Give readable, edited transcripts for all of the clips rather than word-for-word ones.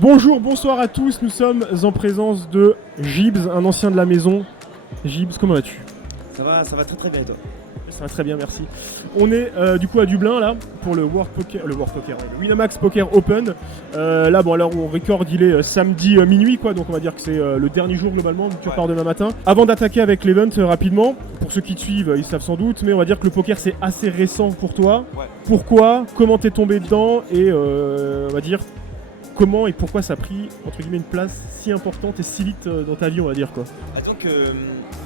Bonjour, bonsoir à tous, nous sommes en présence de Gibbs, un ancien de la maison. Gibbs, comment vas-tu? Ça va très très bien et toi? Ça va très bien, merci. On est du coup à Dublin là pour le World Poker, le Winamax Poker Open. Là bon alors on record il est samedi minuit quoi, donc on va dire que c'est le dernier jour globalement, tu repars demain matin. Avant d'attaquer avec l'event rapidement, pour ceux qui te suivent ils savent sans doute, mais on va dire que le poker c'est assez récent pour toi. Ouais. Pourquoi? Comment t'es tombé dedans? Et on va dire comment et pourquoi ça a pris entre guillemets une place si importante et si vite dans ta vie on va dire quoi. Donc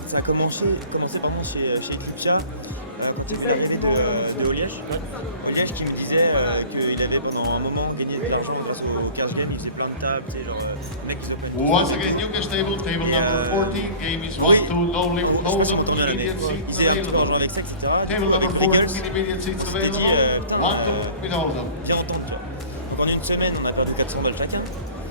ça a commencé chez Ethiopia quand il est arrivé de Liège. Liège qui me disait qu'il avait pendant un moment gagné de l'argent grâce au cash game, il faisait plein de tables, tu sais genre mec qui s'oppose. Once again, Newcastle table number 14, game is 1-2, no limit, Je sais hold pas si up, on entend bien la immediate il seats faisait un peu available. d'argent avec ça, etc. Table number Avec 14 Regals, with immediate seats on s'était dit, available. 1-2 with hold up. bien entendre toi. Donc en une semaine on a perdu 400 balles chacun.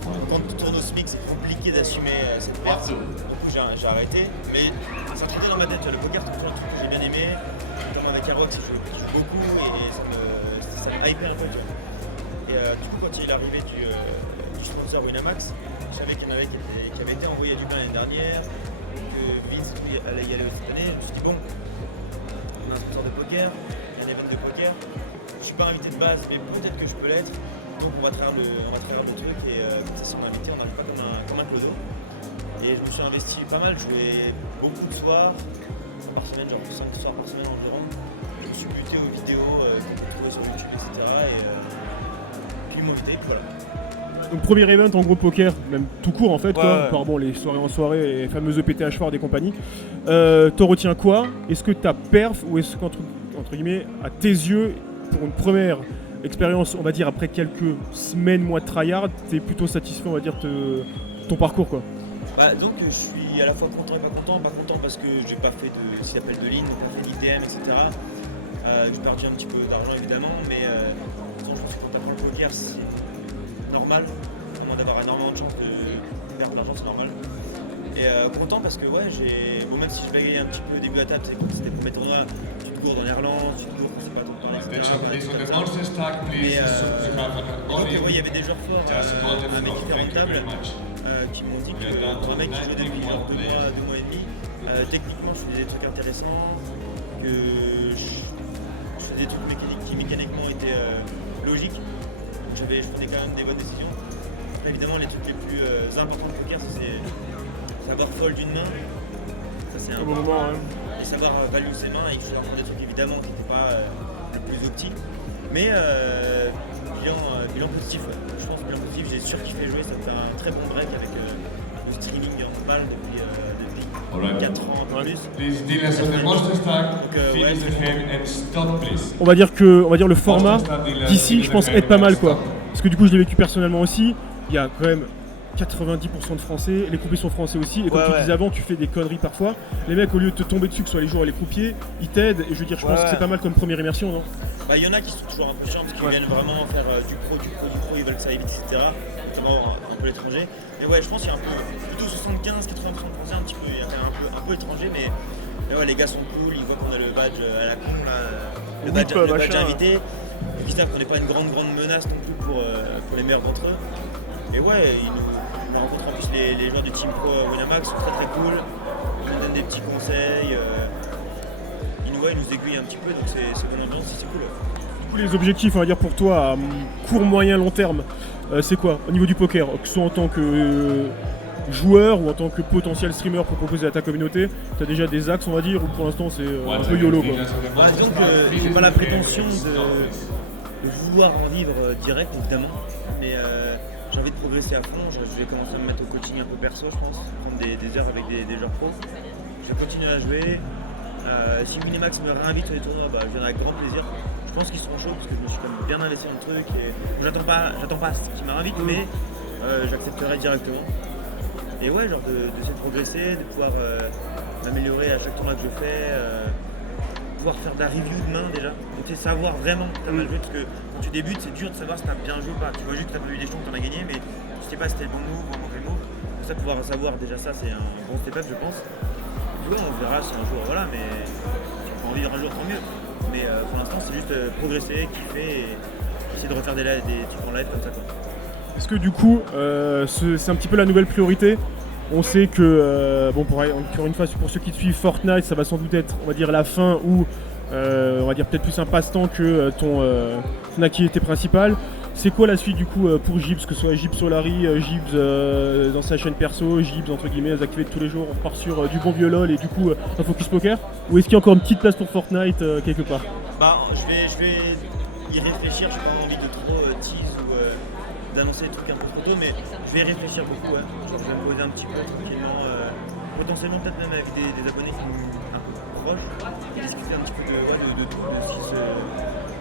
Quand tu tournes au SMIC c'est compliqué d'assumer cette perte. Du coup j'ai arrêté, mais ça trottait dans ma tête. Le poker c'est toujours un truc que j'ai bien aimé, notamment avec Arox qui joue beaucoup et ça me hypait un peu. Tu vois. Et du coup quand il est arrivé du sponsor Winamax, je savais qu'il y en avait qui avaient été envoyés à Dublin l'année dernière, que Vince allait y aller cette année. Je me suis dit bon, on a un sponsor de poker, il y a un event de poker. Je suis pas invité de base, mais peut-être que je peux l'être. Donc on va travers le truc et si on est invité, on n'arrive pas comme un clodo. Et je me suis investi pas mal, je jouais beaucoup de soirs, par semaine, genre 5 soirs par semaine environ. Je me suis buté aux vidéos qu'on peut trouver sur YouTube, etc. Et puis ils m'ont invité, puis voilà. Donc premier event en gros poker, même tout court en fait, quoi, Ouais. par bon, les soirées en soirée et les fameuses EPTH Ford et compagnie. T'en retiens quoi? Est-ce que t'as perf ou est-ce qu'entre guillemets, à tes yeux, pour une première expérience, on va dire après quelques semaines, mois de tryhard, t'es plutôt satisfait, on va dire, ton parcours quoi? Donc je suis à la fois content et pas content. Pas content parce que j'ai pas fait de ce qu'il appelle de ligne, pas fait d'ITM, etc. J'ai perdu un petit peu d'argent évidemment, mais quand je me suis content pour le poker, c'est normal. Vraiment d'avoir énormément de chance de perdre de l'argent, c'est normal. Et content parce que ouais, même si je bégayais un petit peu au début de la table, c'était pour mes tournois, tu te cours dans l'Irlande, tu te cours, c'est pas tout le temps, etc. Mais donc il y avait des joueurs forts, un mec hyper rentable, qui m'ont dit que pour un mec qui jouait depuis genre 2 mois et demi, techniquement je faisais des trucs intéressants, que je faisais des trucs mécaniques qui mécaniquement étaient logiques, donc je prenais quand même des bonnes décisions. Après, évidemment les trucs les plus importants de poker c'est savoir fold d'une main, ça c'est un bon moment, et savoir value ses mains, et je leur prendre des trucs évidemment qui n'étaient pas le plus opti, mais bilan positif, ouais. Je pense bilan positif, j'ai surkiffé jouer, ça me fait un très bon break avec le streaming en balle depuis 4 ans un peu plus. Please dealers on the monster stack, ouais, finish the game and stop please. On va dire le format d'ici, je pense, aide pas mal quoi. Parce que du coup, je l'ai vécu personnellement aussi. Il y a quand même 90% de Français, les croupiers sont français aussi, et comme tu disais avant, tu fais des conneries parfois. Les mecs, au lieu de te tomber dessus, que ce soit les joueurs et les croupiers, ils t'aident, et je veux dire, je pense que c'est pas mal comme première immersion, non? Il y en a qui sont toujours un peu chiants parce qu'ils viennent vraiment faire du pro, ils veulent que ça aille vite, etc. Notamment un peu l'étranger. Mais ouais, je pense qu'il y a un peu, plutôt 75-80% de Français, un petit peu, il y a un peu étranger, mais ouais, les gars sont cool, ils voient qu'on a le badge à la con, là, le badge invité. Donc ils savent qu'on n'est pas une grande menace non plus pour les meilleurs d'entre eux. Et ouais, on rencontre en plus les joueurs du Team Pro Winamax, sont très cool, ils nous donnent des petits conseils, ils nous aiguillent un petit peu, donc c'est bonne ambiance, c'est cool. Du coup, les objectifs, on va dire pour toi, à court, moyen, long terme, c'est quoi au niveau du poker? Que ce soit en tant que joueur ou en tant que potentiel streamer pour proposer à ta communauté, tu as déjà des axes, on va dire, ou pour l'instant c'est un peu YOLO quoi? Disons que j'ai pas la prétention de vouloir en vivre direct évidemment, mais j'ai envie de progresser à fond. Je vais commencer à me mettre au coaching un peu perso, je pense, prendre des heures avec des joueurs pros. Je vais continuer à jouer. Si Winamax me réinvite sur les tournois, je viendrai avec grand plaisir. Je pense qu'ils seront chauds parce que je me suis quand même bien investi dans le truc. Et j'attends pas à ce qu'ils m'invitent, mais j'accepterai directement. Et ouais, genre d'essayer de progresser, de pouvoir m'améliorer à chaque tournoi que je fais. Pouvoir faire de la review de main déjà, donc savoir vraiment que t'as mal joué, parce que quand tu débutes c'est dur de savoir si t'as bien joué ou pas. Tu vois juste que t'as pas eu des jetons, que t'en as gagné, mais tu sais pas si c'était le bon move ou un mauvais move. Pour ça, pouvoir savoir déjà ça, c'est un bon step up je pense. Du coup on verra si un jour, voilà, mais si on peut en vivre un jour tant mieux. Mais pour l'instant c'est juste progresser, kiffer et essayer de refaire des trucs en live comme ça quoi. Est-ce que du coup, c'est un petit peu la nouvelle priorité? On sait que, encore une fois, pour ceux qui suivent Fortnite, ça va sans doute être, on va dire, la fin ou, on va dire, peut-être plus un passe-temps que ton activité principale. C'est quoi la suite du coup pour Gibbs, que ce soit Gibbs Solari, Gibbs dans sa chaîne perso, Gibbs entre guillemets, les activités de tous les jours, on repart sur du bon vieux LOL et du coup un focus poker? Ou est-ce qu'il y a encore une petite place pour Fortnite quelque part? Bah, je vais y réfléchir, j'ai pas envie de trop tease ou d'annoncer des trucs un peu trop tôt, mais je vais y réfléchir beaucoup. Ouais. Je vais me poser un petit peu tranquillement, potentiellement peut-être même avec des abonnés qui sont un peu proches, discuter un petit peu de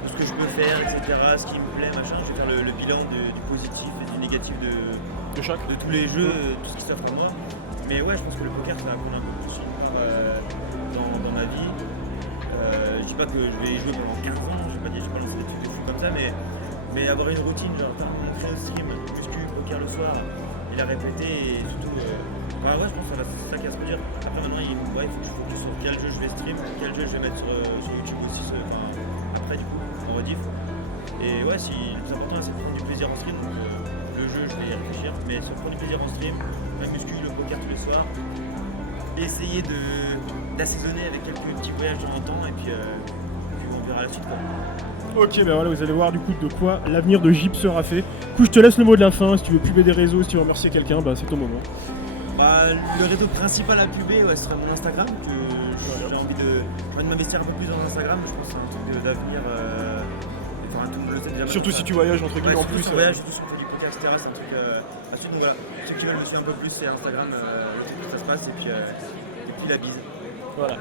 ce que je peux faire, etc., ce qui me plaît, machin. Je vais faire le bilan du positif et du négatif de tous les jeux, tout ce qui s'offre à moi. Mais ouais, je pense que le poker ça va prendre un peu plus dans ma vie. Je dis pas que je vais y jouer pendant 15 ans, je vais pas lancer des trucs de fou comme ça, mais avoir une routine, genre créer un stream, muscu, poker le soir, et la répéter, et surtout, ouais, je pense que c'est ça qui va se produire. Après maintenant, il faut que je focus sur quel jeu je vais stream, quel jeu je vais mettre sur YouTube aussi, après du coup, en rediff. Et ouais, si le plus important c'est de prendre du plaisir en stream, donc le jeu je vais y réfléchir, mais sur prendre du plaisir en stream, la muscu, le poker tous les soirs, et essayer d'assaisonner avec quelques petits voyages de temps en temps, et puis on verra la suite quoi. Ok, ben voilà, vous allez voir du coup de quoi l'avenir de Gibbs sera fait. Du coup, je te laisse le mot de la fin. Si tu veux puber des réseaux, si tu veux remercier quelqu'un, bah, c'est ton moment. Bah, le réseau principal à puber, ouais, ce serait mon Instagram, que j'ai envie de m'investir un peu plus dans Instagram. Je pense que c'est un truc d'avenir. Enfin, tout le monde le sait déjà. Surtout si tu voyages entre guillemets en plus. Surtout voyage, surtout si on fait du poker, etc. C'est un truc à suivre. Donc voilà, ceux qui veulent me suivre un peu plus, c'est Instagram, ça se passe, et puis la bise. Voilà.